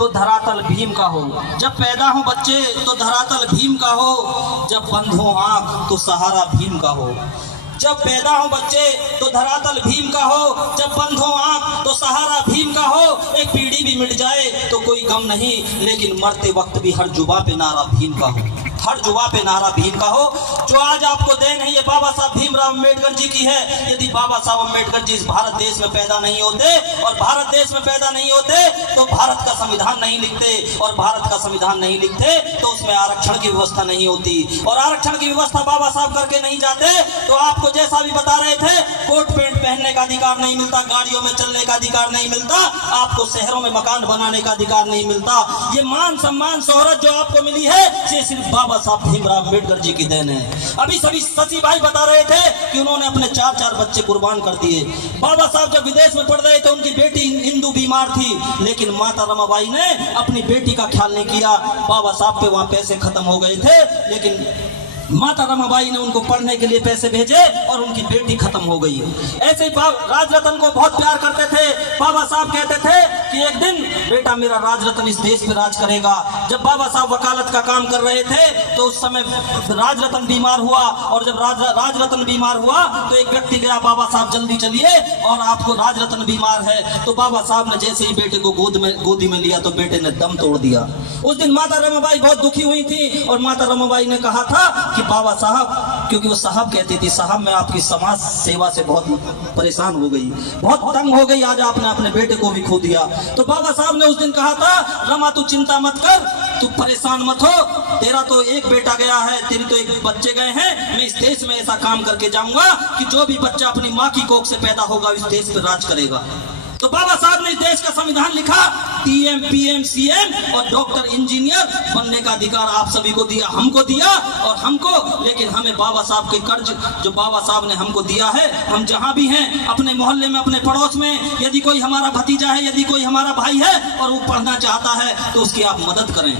तो धरातल भीम का हो। जब पैदा हो बच्चे तो धरातल भीम का हो, जब बंद हो आँख तो सहारा भीम का हो। जब पैदा हो बच्चे तो धरातल भीम का हो, जब बंद हो आँख तो सहारा भीम का हो। एक पीढ़ी भी मिट जाए तो कोई गम नहीं, लेकिन मरते वक्त भी हर जुबा पे नारा भीम का हो, हर जुबा पे नारा भीम का हो। जो आज आपको देन है ये बाबा साहब भीमराव अम्बेडकर जी की है। यदि बाबा साहब अम्बेडकर जी इस भारत देश में पैदा नहीं होते और भारत देश में पैदा नहीं होते तो भारत का संविधान नहीं लिखते, और भारत का संविधान नहीं लिखते तो उसमें आरक्षण की व्यवस्था नहीं होती, और आरक्षण की व्यवस्था बाबा साहब करके नहीं जाते तो आपको जैसा भी बता रहे थे कोट पैंट पहनने का अधिकार नहीं मिलता, गाड़ियों में चलने का अधिकार नहीं मिलता, आपको शहरों में मकान बनाने का अधिकार नहीं मिलता। ये मान सम्मान शोहरत जो आपको मिली है ये सिर्फ बाबा साहब भीमराव अम्बेडकर जी की देन है। अभी सभी शशि भाई बता रहे थे कि उन्होंने अपने 4 बच्चे कुर्बान कर दिए। बाबा साहब जब विदेश में पढ़ रहे थे उनकी बेटी हिंदू बीमार थी, लेकिन माता रमाबाई ने अपनी बेटी का ख्याल नहीं किया। बाबा साहब पे वहां पैसे खत्म हो गए थे, लेकिन माता रमाबाई ने उनको पढ़ने के लिए पैसे भेजे और उनकी बेटी खत्म हो गई। ऐसे ही राजरतन को बहुत प्यार करते थे। बाबा साहब कहते थे कि एक दिन बेटा मेरा राजरतन इस देश पे राज करेगा। जब बाबा साहब वकालत का काम कर रहे थे तो उस समय राजरतन बीमार हुआ, और जब राजरतन बीमार हुआ तो एक व्यक्ति गया, बाबा साहब जल्दी चलिए और आपको राजरतन बीमार है। तो बाबा साहब ने जैसे ही बेटे को गोदी में लिया तो बेटे ने दम तोड़ दिया। उस दिन माता रमाबाई बहुत दुखी हुई थी, और माता रमाबाई ने कहा था कि बाबा साहब, क्योंकि वो साहब कहती थी, साहब मैं आपकी समाज सेवा से बहुत परेशान हो गई, बहुत तंग हो गई, आज आपने अपने बेटे को भी खो दिया। तो बाबा साहब ने उस दिन कहा था, रमा तू चिंता मत कर, तू परेशान मत हो, तेरा तो एक बेटा गया है, तेरे तो एक बच्चे गए हैं। मैं इस देश में ऐसा काम करके जाऊंगा कि जो भी बच्चा अपनी माँ की कोख से पैदा होगा इस देश पर राज करेगा। तो बाबा साहब ने इस देश का संविधान लिखा, टीएम पीएम सीएम और डॉक्टर इंजीनियर बनने का अधिकार आप सभी को दिया, हमको दिया और हमको। लेकिन हमें बाबा साहब के कर्ज जो बाबा साहब ने हमको दिया है, हम जहां भी हैं अपने मोहल्ले में, अपने पड़ोस में, यदि कोई हमारा भतीजा है, यदि कोई हमारा भाई है और वो पढ़ना चाहता है तो उसकी आप मदद करें।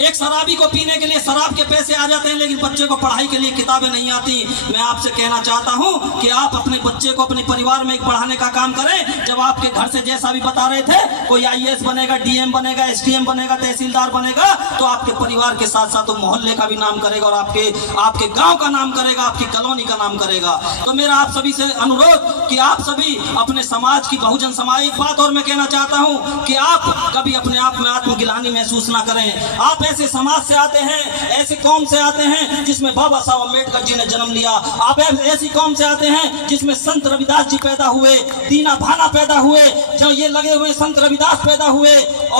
एक शराबी को पीने के लिए शराब के पैसे आ जाते हैं, लेकिन बच्चे को पढ़ाई के लिए किताबें नहीं आती। मैं आपसे कहना चाहता हूं कि आप अपने बच्चे को अपने परिवार में एक पढ़ाने का काम करें। जब आपके घर से जैसा भी बता रहे थे, कोई आईएएस बनेगा, डीएम बनेगा, एसडीएम बनेगा, तहसीलदार बनेगा, तो आपके परिवार के साथ साथ वो मोहल्ले का भी नाम करेगा और आपके गाँव का नाम करेगा, आपकी कॉलोनी का नाम करेगा। तो मेरा आप सभी से अनुरोध कि आप सभी अपने समाज की, बहुजन समाज, एक बात और मैं कहना चाहता हूँ कि आप कभी अपने आप में आत्मगिलानी महसूस ना करें। आप ऐसे समाज से आते हैं, ऐसे कौम से आते हैं जिसमें बाबा साहब अम्बेडकर जी ने जन्म लिया। आप ऐसी कौम से आते हैं जिसमें संत रविदास जी पैदा हुए, दीना भाना पैदा हुए, जो ये लगे हुए संत रविदास पैदा हुए।